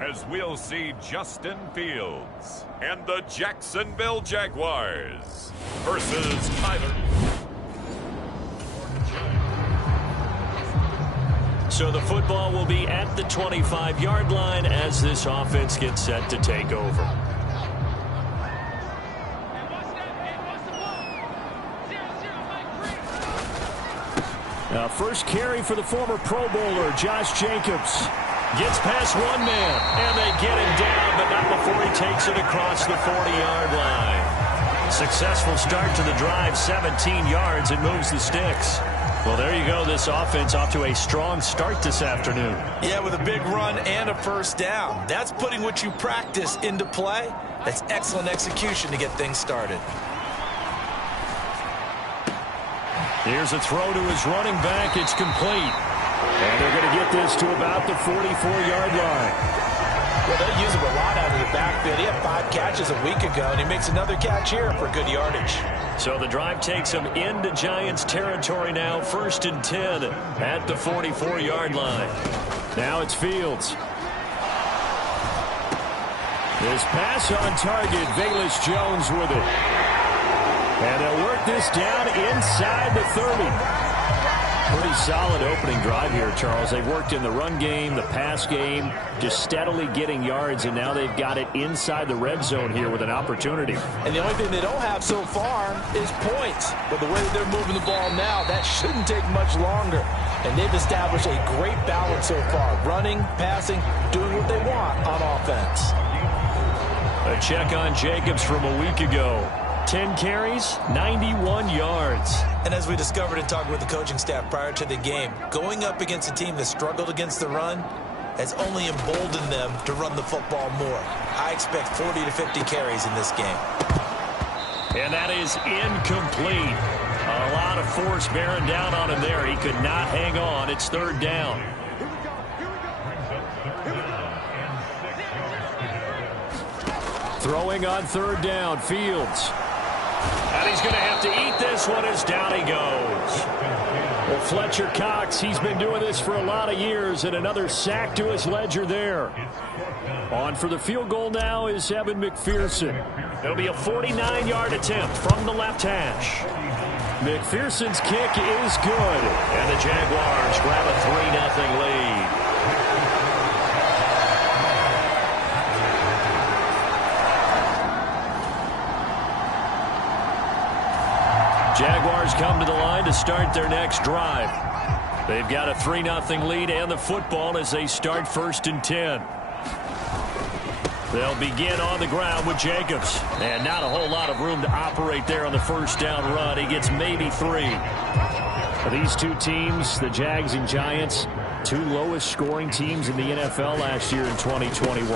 as we'll see Justin Fields and the Jacksonville Jaguars versus Tyler. So the football will be at the 25-yard line as this offense gets set to take over. Now first carry for the former Pro Bowler, Josh Jacobs. Gets past one man, and they get him down, but not before he takes it across the 40-yard line. Successful start to the drive, 17 yards, and moves the sticks. Well, there you go. This offense off to a strong start this afternoon. Yeah, with a big run and a first down. That's putting what you practice into play. That's excellent execution to get things started. Here's a throw to his running back. It's complete. And they're going to get this to about the 44-yard line. Well, they use him a lot out of the backfield. He had 5 catches a week ago, and he makes another catch here for good yardage. So the drive takes him into Giants territory now. 1st and 10 at the 44-yard line. Now it's Fields. This pass on target. Velus Jones with it. And they'll work this down inside the 30. Pretty solid opening drive here, Charles. They've worked in the run game, the pass game, just steadily getting yards, and now they've got it inside the red zone here with an opportunity. And the only thing they don't have so far is points. But the way that they're moving the ball now, that shouldn't take much longer. And they've established a great balance so far. Running, passing, doing what they want on offense. A check on Jacobs from a week ago. 10 carries, 91 yards. And as we discovered in talking with the coaching staff prior to the game, going up against a team that struggled against the run has only emboldened them to run the football more. I expect 40 to 50 carries in this game. And that is incomplete. A lot of force bearing down on him there. He could not hang on. It's 3rd down. Throwing on 3rd down, Fields. And he's going to have to eat this one as down he goes. Well, Fletcher Cox, he's been doing this for a lot of years, and another sack to his ledger there. On for the field goal now is Evan McPherson. It'll be a 49-yard attempt from the left hash. McPherson's kick is good, and the Jaguars grab a 3-0 lead. Jaguars come to the line to start their next drive. They've got a 3-0 lead and the football as they start 1st and 10. They'll begin on the ground with Jacobs. And not a whole lot of room to operate there on the first down run. He gets maybe 3. These two teams, the Jags and Giants, 2 lowest scoring teams in the NFL last year in 2021.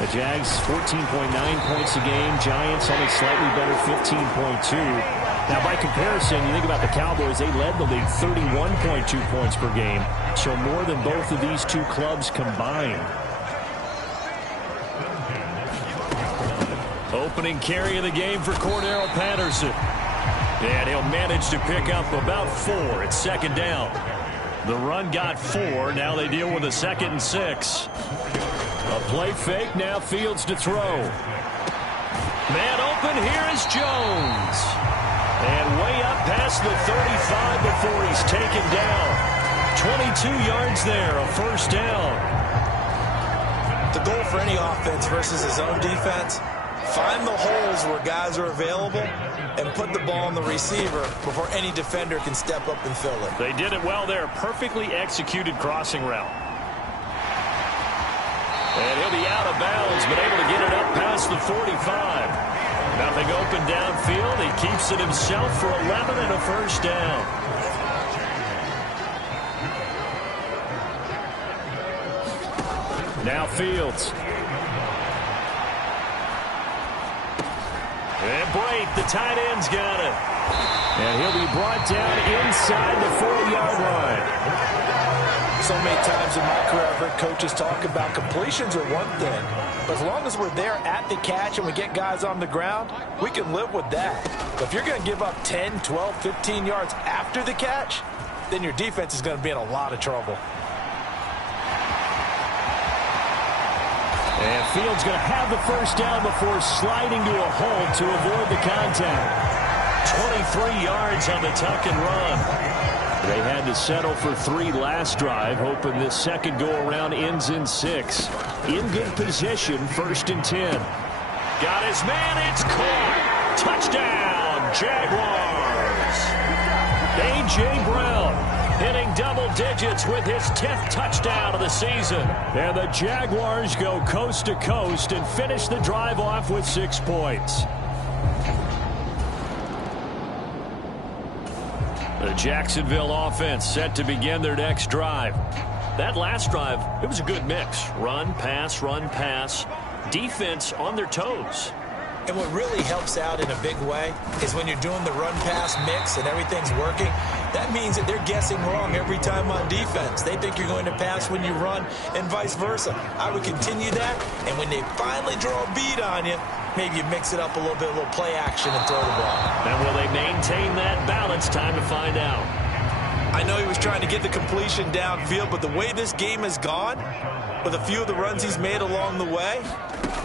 The Jags 14.9 points a game. Giants only slightly better, 15.2. Now, by comparison, you think about the Cowboys, they led the league 31.2 points per game, so more than both of these two clubs combined. Opening carry of the game for Cordero Patterson. And he'll manage to pick up about 4 at 2nd down. The run got 4. Now they deal with a 2nd and 6. A play fake. Now Fields to throw. Man open. Here is Jones. And way up past the 35 before he's taken down. 22 yards there, a 1st down. The goal for any offense versus his own defense, find the holes where guys are available and put the ball on the receiver before any defender can step up and fill it. They did it well there. Perfectly executed crossing route. And he'll be out of bounds, but able to get it up past the 45. Nothing open downfield. He keeps it himself for 11 and a 1st down. Now Fields. And Brate, the tight end's got it. And he'll be brought down inside the 4-yard line. So many times in my career, I've heard coaches talk about completions are one thing. But as long as we're there at the catch and we get guys on the ground, we can live with that. But if you're going to give up 10, 12, 15 yards after the catch, then your defense is going to be in a lot of trouble. And Fields going to have the first down before sliding to a halt to avoid the contact. 23 yards on the tuck and run. They had to settle for 3 last drive, hoping this second go-around ends in 6. In good position, 1st and 10. Got his man, it's caught. Touchdown, Jaguars. A.J. Brown hitting double digits with his 10th touchdown of the season. And the Jaguars go coast to coast and finish the drive off with 6 points. The Jacksonville offense set to begin their next drive. That last drive, it was a good mix. Run, pass, defense on their toes. And what really helps out in a big way is when you're doing the run-pass mix and everything's working, that means that they're guessing wrong every time on defense. They think you're going to pass when you run and vice versa. I would continue that, and when they finally draw a beat on you, maybe you mix it up a little bit, a little play action and throw the ball. Now, will they maintain that balance? Time to find out. I know he was trying to get the completion downfield, but the way this game has gone, with a few of the runs he's made along the way,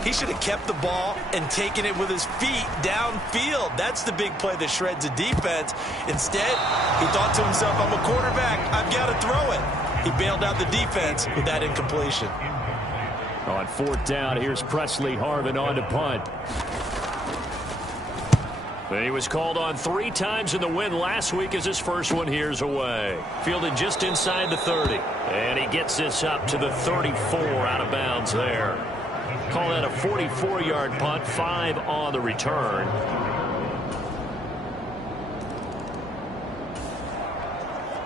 he should have kept the ball and taken it with his feet downfield. That's the big play that shreds a defense. Instead, he thought to himself, I'm a quarterback, I've got to throw it. He bailed out the defense with that incompletion. On 4th down, here's Presley Harvin on to punt. He was called on 3 times in the win last week as his first one here's away. Fielded just inside the 30. And he gets this up to the 34 out of bounds there. Call that a 44-yard punt, 5 on the return.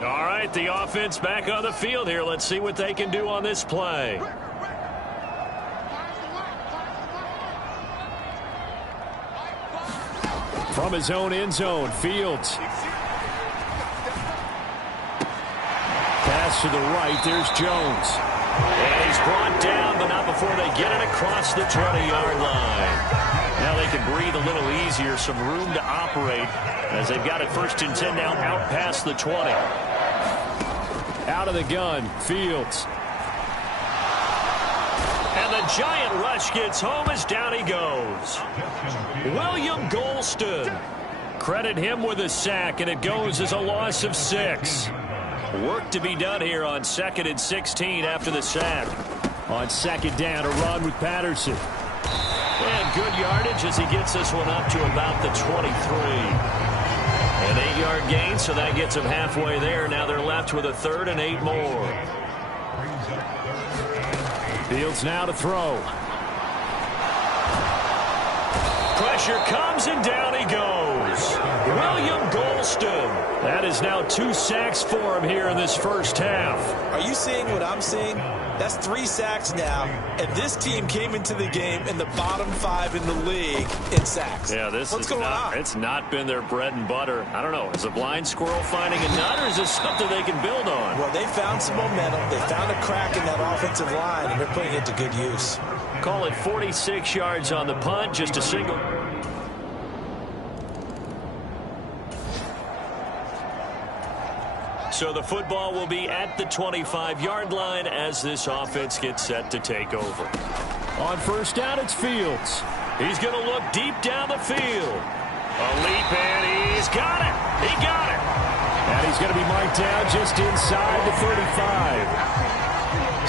All right, the offense back on the field here. Let's see what they can do on this play. From his own end zone, Fields. Pass to the right, there's Jones. And he's brought down, but not before they get it across the 20-yard line. Now they can breathe a little easier, some room to operate as they've got it 1st and 10 now out past the 20. Out of the gun, Fields. And the giant rush gets home as down he goes. William Golston. Credit him with a sack, and it goes as a loss of 6. Work to be done here on 2nd and 16 after the sack. On 2nd down, a run with Patterson. And good yardage as he gets this one up to about the 23. An 8-yard gain, so that gets him halfway there. Now they're left with a 3rd and 8 more. Fields now to throw. Pressure comes and down he goes. William Golston. That is now 2 sacks for him here in this first half. Are you seeing what I'm seeing? That's 3 sacks now, and this team came into the game in the bottom 5 in the league in sacks. Yeah, what's going on? It's not been their bread and butter. I don't know. Is a blind squirrel finding a nut, or is this something they can build on? Well, they found some momentum. They found a crack in that offensive line, and they're putting it to good use. Call it 46 yards on the punt, just a single. So the football will be at the 25-yard line as this offense gets set to take over. On 1st down, it's Fields. He's going to look deep down the field. A leap, and he's got it. He got it. And he's going to be marked down just inside the 35.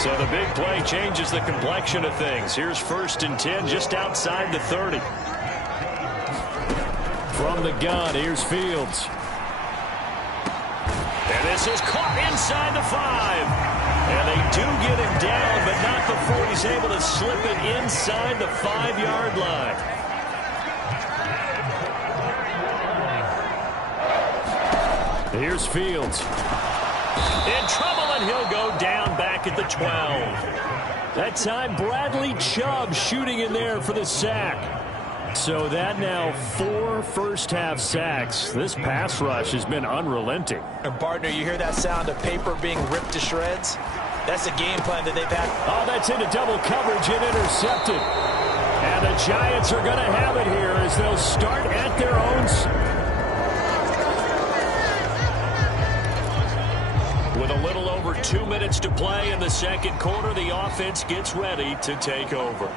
So the big play changes the complexion of things. Here's 1st and 10 just outside the 30. From the gun, here's Fields. And this is caught inside the 5. And they do get him down, but not before he's able to slip it inside the 5-yard line. Here's Fields. In trouble, and he'll go down back at the 12. That time, Bradley Chubb shooting in there for the sack. So that now 4 first-half sacks. This pass rush has been unrelenting. And, partner, you hear that sound of paper being ripped to shreds? That's the game plan that they've had. Oh, that's into double coverage and intercepted. And the Giants are going to have it here as they'll start at their own. With a little over 2 minutes to play in the second quarter. The offense gets ready to take over.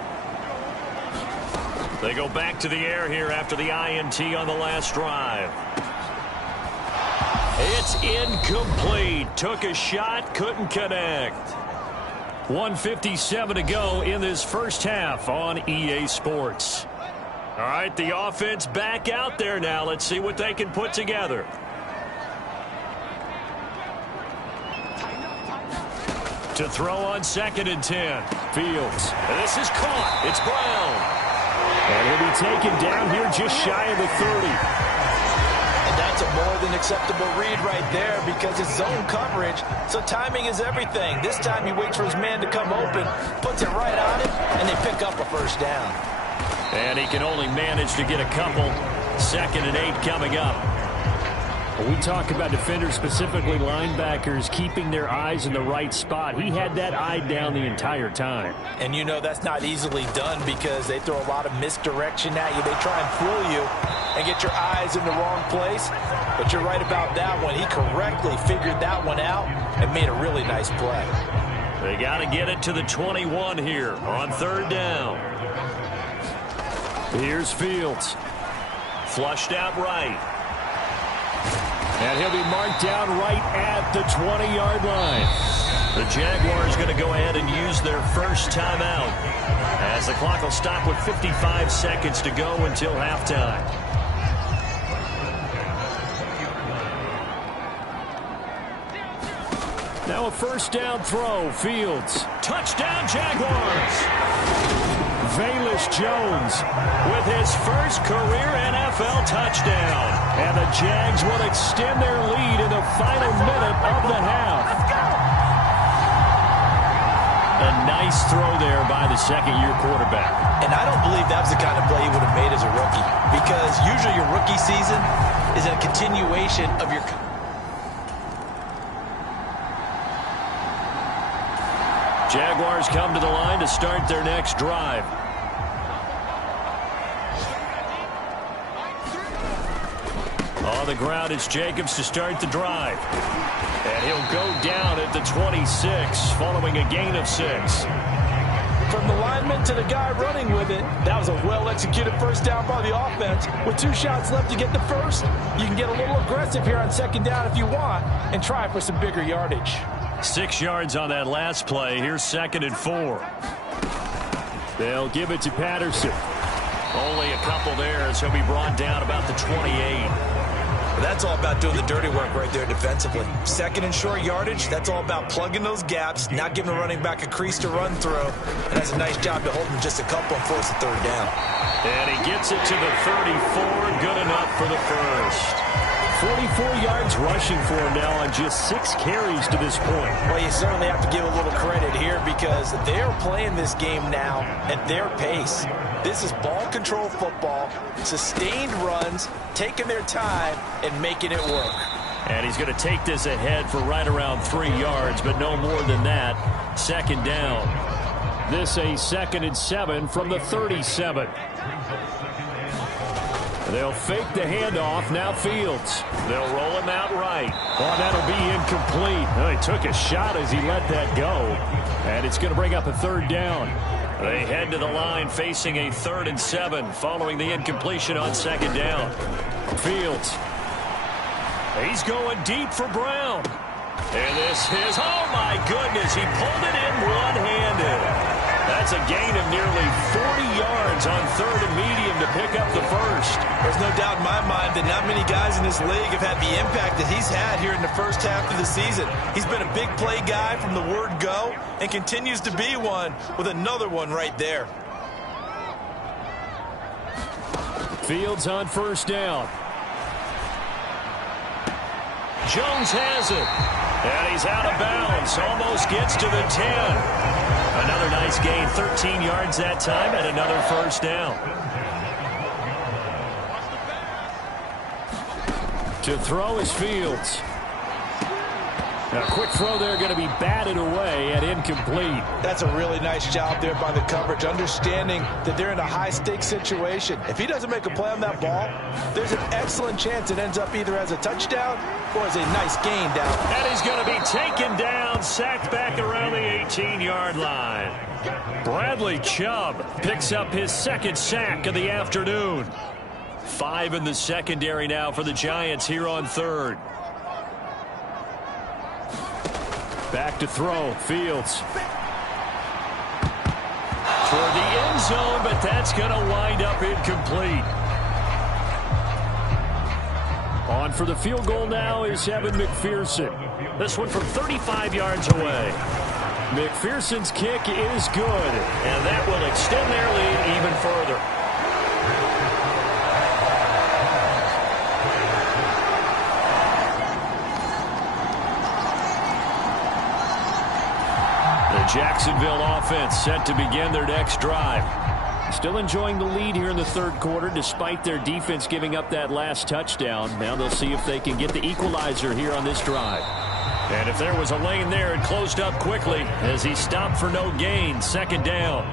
They go back to the air here after the INT on the last drive. It's incomplete. Took a shot, couldn't connect. 1:57 to go in this first half on EA Sports. All right, the offense back out there now. Let's see what they can put together. To throw on 2nd and 10. Fields. And this is caught. It's Brown. And he'll be taken down here just shy of the 30. And that's a more than acceptable read right there because it's zone coverage, so timing is everything. This time he waits for his man to come open, puts it right on it, and they pick up a first down. And he can only manage to get a couple. 2nd and 8 coming up. When we talk about defenders, specifically linebackers, keeping their eyes in the right spot, he had that eye down the entire time. And you know that's not easily done because they throw a lot of misdirection at you. They try and fool you and get your eyes in the wrong place. But you're right about that one. He correctly figured that one out and made a really nice play. They got to get it to the 21 here on 3rd down. Here's Fields. Flushed out right. And he'll be marked down right at the 20-yard line. The Jaguars going to go ahead and use their first timeout as the clock will stop with 55 seconds to go until halftime. Now a first down throw. Fields. Touchdown Jaguars. Velus Jones with his first career NFL touchdown. And the Jags will extend their lead in the final minute of the half. A nice throw there by the second-year quarterback. And I don't believe that was the kind of play he would have made as a rookie because usually your rookie season is a continuation of your... Jaguars come to the line to start their next drive. On the ground, it's Jacobs to start the drive. And he'll go down at the 26 following a gain of 6. From the lineman to the guy running with it, that was a well-executed first down by the offense. With 2 shots left to get the first, you can get a little aggressive here on 2nd down if you want and try for some bigger yardage. 6 yards on that last play. Here's 2nd and 4. They'll give it to Patterson. Only a couple there as he'll be brought down about the 28. That's all about doing the dirty work right there defensively. 2nd and short yardage, that's all about plugging those gaps, not giving the running back a crease to run through. And that's a nice job to hold him just a couple and force the 3rd down. And he gets it to the 34. Good enough for the first. 44 yards rushing for him now on just 6 carries to this point. Well, you certainly have to give a little credit here because they're playing this game now at their pace. This is ball control football, sustained runs, taking their time and making it work. And he's going to take this ahead for right around 3 yards, but no more than that. 2nd down. This a 2nd and 7 from the 37. They'll fake the handoff. Now Fields. They'll roll him out right. Oh, that'll be incomplete. Oh, he took a shot as he let that go. And it's going to bring up a 3rd down. They head to the line facing a 3rd and 7 following the incompletion on 2nd down. Fields. He's going deep for Brown. And this is, oh my goodness, he pulled it in one-handed. That's a gain of nearly 40 yards on 3rd and medium to pick up the first. There's no doubt in my mind that not many guys in this league have had the impact that he's had here in the first half of the season. He's been a big play guy from the word go and continues to be one with another one right there. Fields on 1st down. Jones has it. And he's out of bounds. Almost gets to the 10. Another nice gain, 13 yards that time, and another 1st down. To throw is Fields. A quick throw there going to be batted away and incomplete. That's a really nice job there by the coverage, understanding that they're in a high-stakes situation. If he doesn't make a play on that ball, there's an excellent chance it ends up either as a touchdown or as a nice gain down. And he's going to be taken down, sacked back around the 18-yard line. Bradley Chubb picks up his second sack of the afternoon. 5 in the secondary now for the Giants here on third. Back to throw, Fields. Toward the end zone, but that's going to wind up incomplete. On for the field goal now is Evan McPherson. This one from 35 yards away. McPherson's kick is good, and that will extend their lead even further. Jacksonville offense set to begin their next drive. Still enjoying the lead here in the third quarter despite their defense giving up that last touchdown. Now they'll see if they can get the equalizer here on this drive. And if there was a lane there, it closed up quickly as he stopped for no gain. Second down.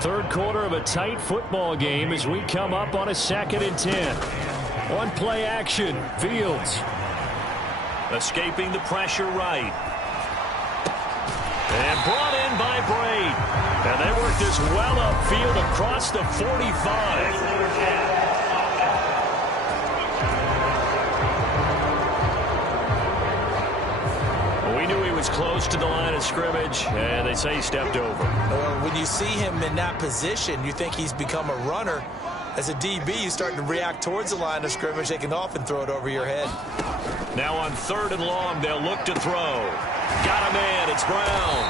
Third quarter of a tight football game as we come up on a 2nd and 10. One play action. Fields escaping the pressure right. And brought in by Braid. And they work this well upfield across the 45. We knew he was close to the line of scrimmage, and they say he stepped over. When you see him in that position, you think he's become a runner. As a DB, you start to react towards the line of scrimmage. They can often throw it over your head. Now on 3rd and long, they'll look to throw. Got a man, it's Brown.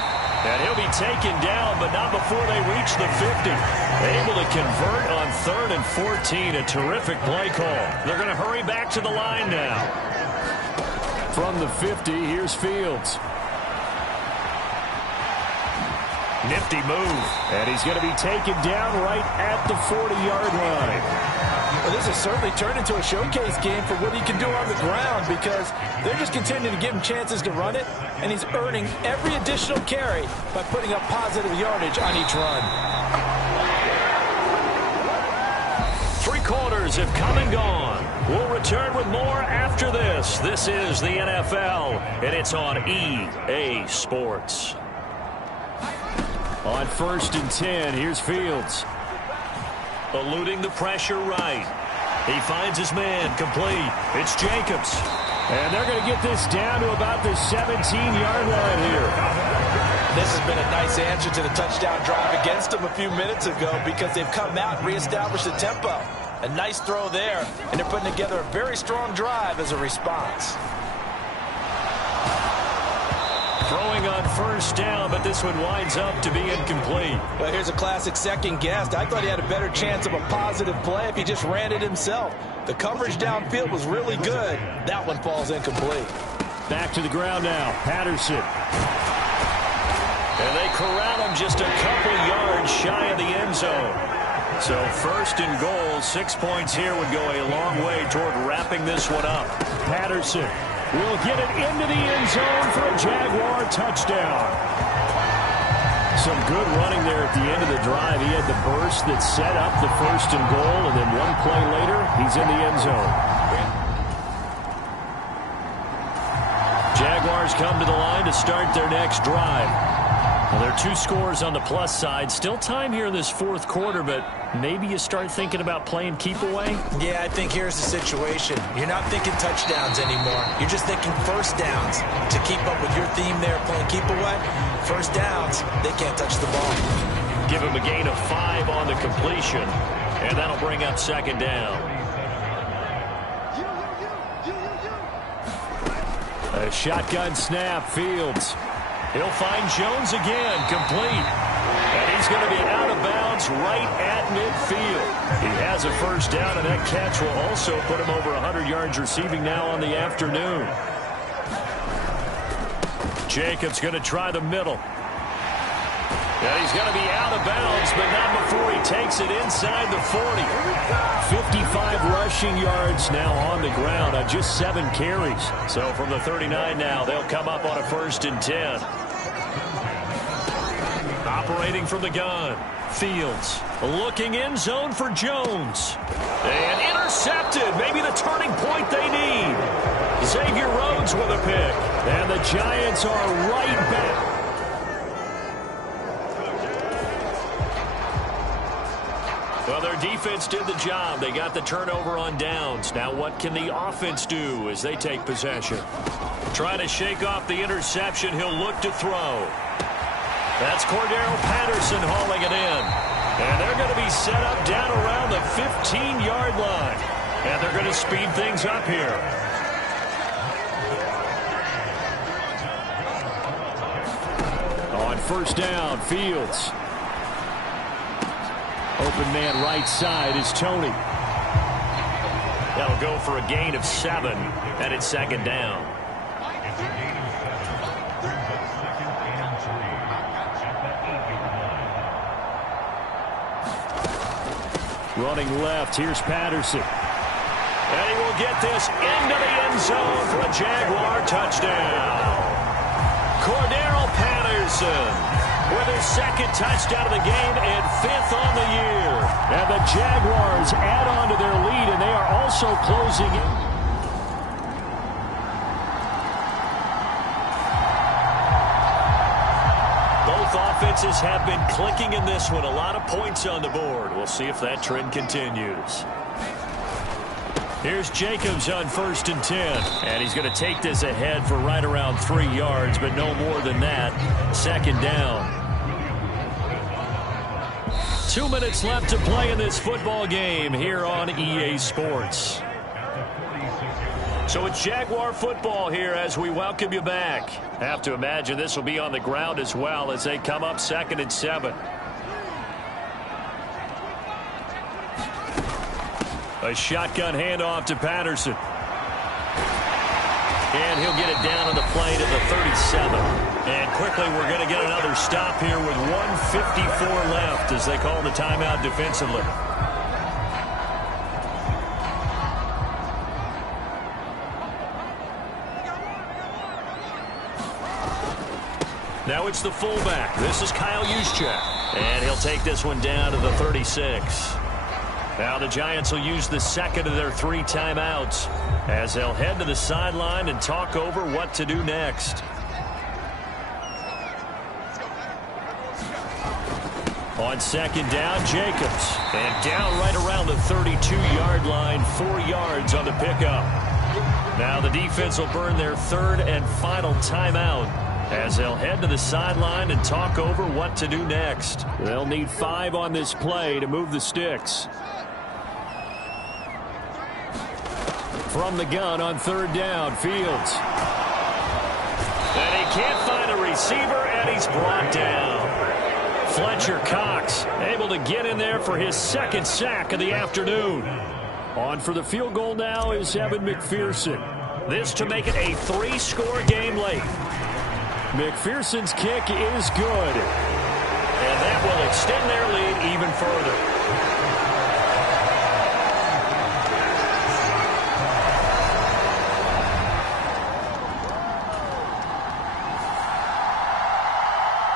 And he'll be taken down, but not before they reach the 50. Able to convert on 3rd and 14. A terrific play call. They're going to hurry back to the line now. From the 50, here's Fields. Nifty move. And he's going to be taken down right at the 40-yard line. Well, this has certainly turned into a showcase game for what he can do on the ground because they're just continuing to give him chances to run it, and he's earning every additional carry by putting up positive yardage on each run. 3 quarters have come and gone. We'll return with more after this. This is the NFL, and it's on EA Sports. On 1st and 10, here's Fields. Eluding the pressure right. He finds his man, complete. It's Jacobs. And they're going to get this down to about the 17-yard line here. This has been a nice answer to the touchdown drive against them a few minutes ago because they've come out and reestablished the tempo. A nice throw there, and they're putting together a very strong drive as a response. Throwing on 1st down, but this one winds up to be incomplete. Well, here's a classic second guess. I thought he had a better chance of a positive play if he just ran it himself. The coverage downfield was really good. That one falls incomplete. Back to the ground now. Patterson. And they corral him just a couple yards shy of the end zone. So 1st and goal, 6 points here would go a long way toward wrapping this one up. Patterson will get it into the end zone for a Jaguar touchdown. Some good running there at the end of the drive. He had the burst that set up the 1st and goal, and then one play later, he's in the end zone. Jaguars come to the line to start their next drive. Well, there are 2 scores on the plus side. Still time here in this 4th quarter, but maybe you start thinking about playing keep away? Yeah, I think here's the situation. You're not thinking touchdowns anymore. You're just thinking 1st downs. To keep up with your theme there, playing keep away, 1st downs, they can't touch the ball. Give him a gain of 5 on the completion, and that'll bring up 2nd down. A shotgun snap, Fields. He'll find Jones again, complete. And he's going to be out of bounds right at midfield. He has a 1st down, and that catch will also put him over 100 yards receiving now on the afternoon. Jacobs going to try the middle. And he's going to be out of bounds, but not before he takes it inside the 40. 55 rushing yards now on the ground on just 7 carries. So from the 39 now, they'll come up on a 1st and 10. Operating from the gun, Fields looking end zone for Jones. And intercepted, maybe the turning point they need. Xavier Rhodes with a pick. And the Giants are right back. Well, their defense did the job. They got the turnover on downs. Now what can the offense do as they take possession? Trying to shake off the interception. He'll look to throw. That's Cordero Patterson hauling it in. And they're going to be set up down around the 15-yard line. And they're going to speed things up here. On 1st down, Fields. Open man right side is Tony. That'll go for a gain of 7, and it's 2nd down. Running left, here's Patterson. And he will get this into the end zone for a Jaguar touchdown. Cordero Patterson with his 2nd touchdown of the game and 5th on the year. And the Jaguars add on to their lead, and they are also closing in. Both offenses have been clicking in this one. A lot of points on the board. We'll see if that trend continues. Here's Jacobs on 1st and 10. And he's going to take this ahead for right around 3 yards, but no more than that. 2nd down. 2 minutes left to play in this football game here on EA Sports. So it's Jaguar football here as we welcome you back. Have to imagine this will be on the ground as well as they come up 2nd and 7. A shotgun handoff to Patterson. And he'll get it down on the play to the 37. And quickly we're going to get another stop here with 1:54 left as they call the timeout defensively. Now it's the fullback. This is Kyle Juszczyk. And he'll take this one down to the 36. Now the Giants will use the 2nd of their 3 timeouts as they'll head to the sideline and talk over what to do next. On 2nd down, Jacobs. And down right around the 32-yard line, 4 yards on the pickup. Now the defense will burn their 3rd and final timeout as they'll head to the sideline and talk over what to do next. They'll need 5 on this play to move the sticks. From the gun on 3rd down, Fields. And he can't find a receiver, and he's brought down. Fletcher Cox able to get in there for his 2nd sack of the afternoon. On for the field goal now is Evan McPherson. This to make it a 3-score game late. McPherson's kick is good. And that will extend their lead even further.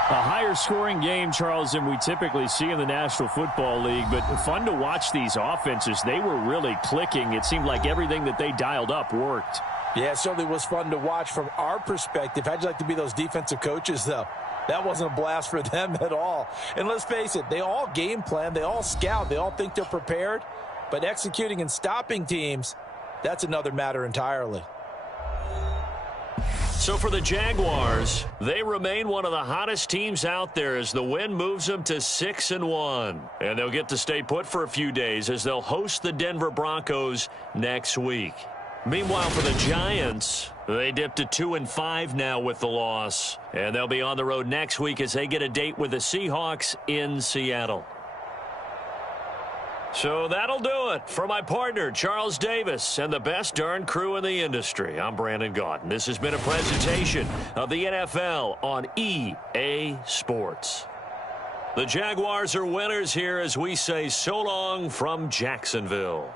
A higher scoring game, Charles, than we typically see in the National Football League, but fun to watch these offenses. They were really clicking. It seemed like everything that they dialed up worked. Yeah, it certainly was fun to watch from our perspective. How'd you like to be those defensive coaches, though? That wasn't a blast for them at all. And let's face it, they all game plan, they all scout, they all think they're prepared, but executing and stopping teams, that's another matter entirely. So for the Jaguars, they remain one of the hottest teams out there as the win moves them to 6-1. And they'll get to stay put for a few days as they'll host the Denver Broncos next week. Meanwhile, for the Giants, they dipped to 2-5 now with the loss. And they'll be on the road next week as they get a date with the Seahawks in Seattle. So that'll do it for my partner, Charles Davis, and the best darn crew in the industry. I'm Brandon Gaudin. This has been a presentation of the NFL on EA Sports. The Jaguars are winners here as we say so long from Jacksonville.